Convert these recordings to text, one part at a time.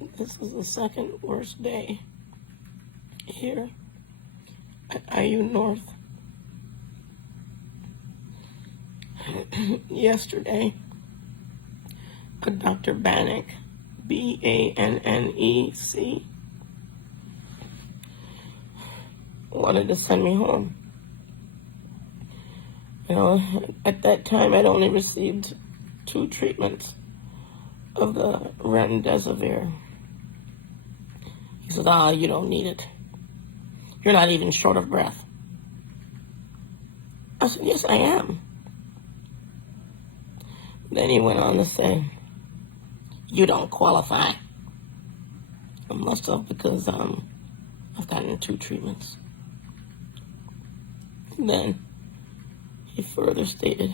This is the second worst day here at IU North. Yesterday, a Dr. Bannec, Bannec, wanted to send me home. You know, at that time, I'd only received 2 treatments of the remdesivir. He said, you don't need it. You're not even short of breath. I said, yes, I am. Then he went on to say, you don't qualify. I must have, because I've gotten 2 treatments. And then he further stated,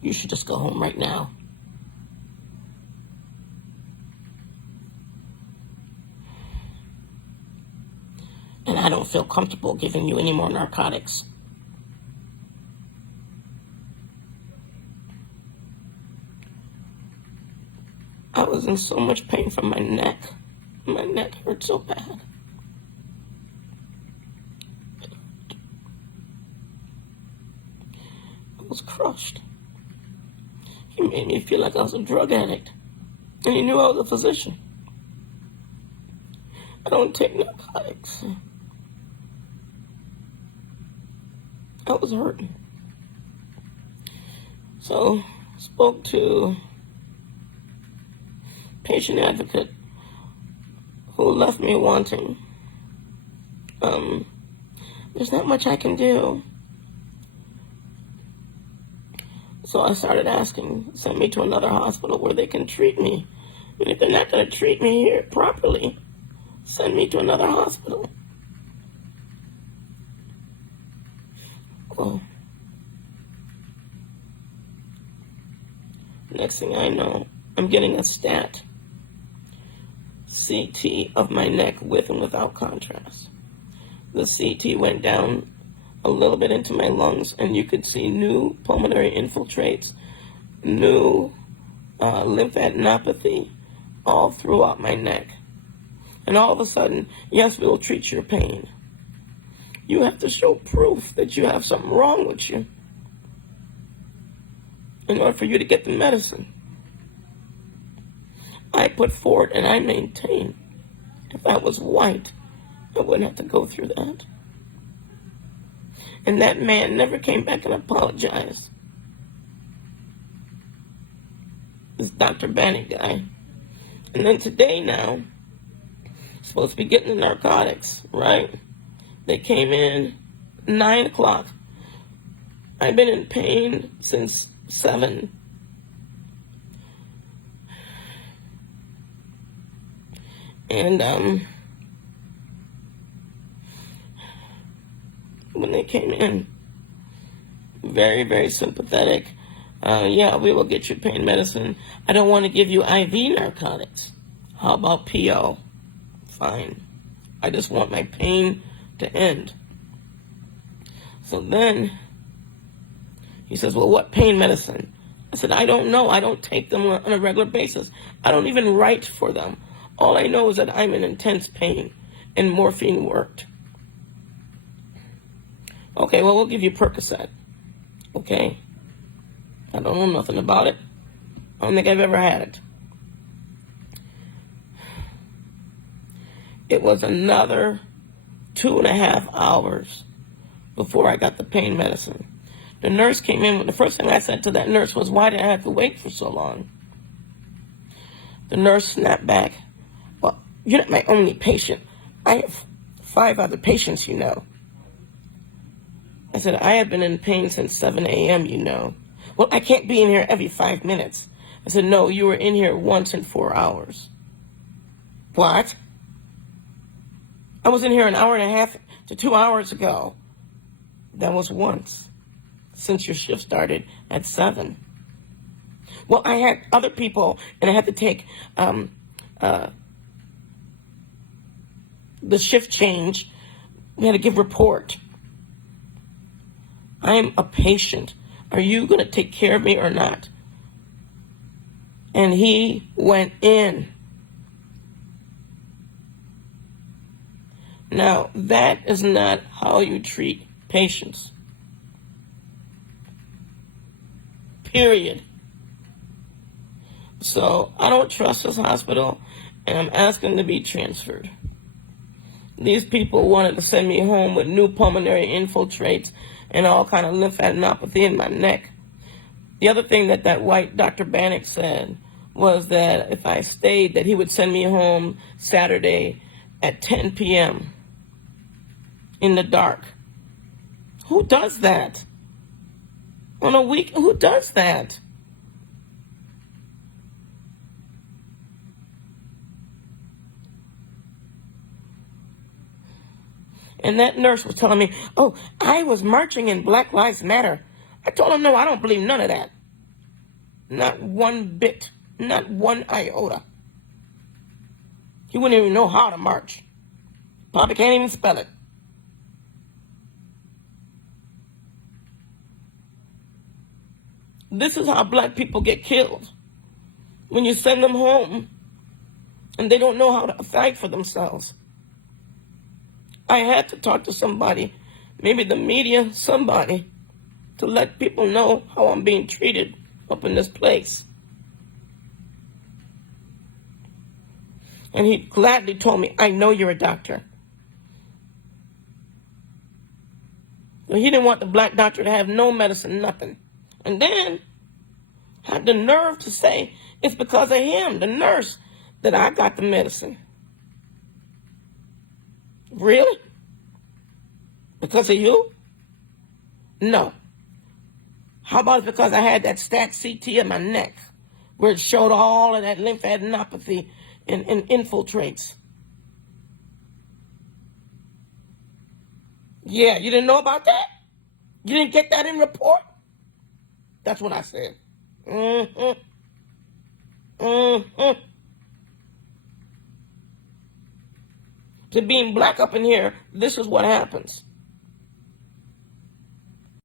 you should just go home right now. And I don't feel comfortable giving you any more narcotics. I was in so much pain from my neck. My neck hurt so bad. I was crushed. He made me feel like I was a drug addict. And he knew I was a physician. I don't take narcotics. I was hurting. So, spoke to patient advocate who left me wanting. There's not much I can do. So I started asking, send me to another hospital where they can treat me. And if they're not going to treat me here properly, send me to another hospital. Well, next thing I know, I'm getting a stat CT of my neck with and without contrast. The CT went down a little bit into my lungs, and you could see new pulmonary infiltrates, new lymphadenopathy all throughout my neck. And all of a sudden, yes, we will treat your pain. You have to show proof that you have something wrong with you in order for you to get the medicine. I put forward and I maintain, if I was white, I wouldn't have to go through that. And that man never came back and apologized. This Dr. Bannec guy. And then today now, supposed to be getting the narcotics, right? They came in 9 o'clock. I've been in pain since 7. And when they came in, very, very sympathetic. Yeah, we will get you pain medicine. I don't want to give you IV narcotics. How about PO? Fine. I just want my pain to end. So then he says, well, what pain medicine? I said, I don't know. I don't take them on a regular basis. I don't even write for them. All I know is that I'm in intense pain, and morphine worked. Okay, well, we'll give you Percocet. Okay? I don't know nothing about it. I don't think I've ever had it. It was another 2.5 hours before I got the pain medicine. The nurse came in. The first thing I said to that nurse was, why did I have to wait for so long? The nurse snapped back. Well, you're not my only patient. I have 5 other patients, you know. I said, I have been in pain since 7 a.m., you know. Well, I can't be in here every 5 minutes. I said, no, you were in here once in 4 hours. What? I was in here an hour and a half to 2 hours ago. That was once, since your shift started at 7. Well, I had other people, and I had to take the shift change. We had to give report. I am a patient. Are you going to take care of me or not? And he went in. Now, that is not how you treat patients. Period. So I don't trust this hospital, and I'm asking to be transferred. These people wanted to send me home with new pulmonary infiltrates and all kind of lymphadenopathy in my neck. The other thing that white Dr. Bannec said was that if I stayed, that he would send me home Saturday at 10 p.m. in the dark. Who does that? On a week, who does that? And that nurse was telling me, oh, I was marching in Black Lives Matter. I told him, no, I don't believe none of that. Not one bit. Not one iota. He wouldn't even know how to march. Probably can't even spell it. This is how black people get killed. When you send them home and they don't know how to fight for themselves. I had to talk to somebody, maybe the media, somebody, to let people know how I'm being treated up in this place. And he gladly told me, I know you're a doctor. So he didn't want the black doctor to have no medicine, nothing. And then had the nerve to say it's because of him, the nurse, that I got the medicine. Really? Because of you? No. How about it's because I had that stat CT in my neck where it showed all of that lymphadenopathy and infiltrates? Yeah, you didn't know about that? You didn't get that in report? That's what I said. To being black up in here, this is what happens.